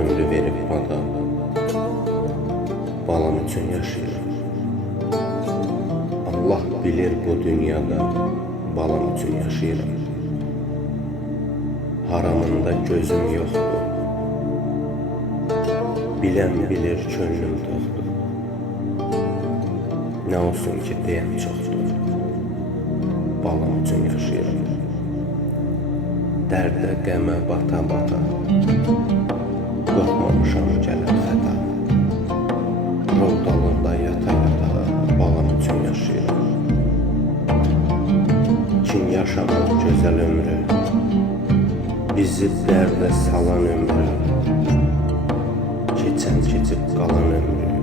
ömrü verib bana Balam üçün yaşayıram Allah bilir bu dünyada Balam üçün yaşayıram Haramında gözüm yoxdur Bilən bilir könlüm toxdur Nə olsun ki deyən çoxdur Balam üçün yaşayıram Dərdə qəmə bata bata Kim yaşamır gözəl ömrü Bizi dərdə salan ömrü Keçən keçib qalan ömrü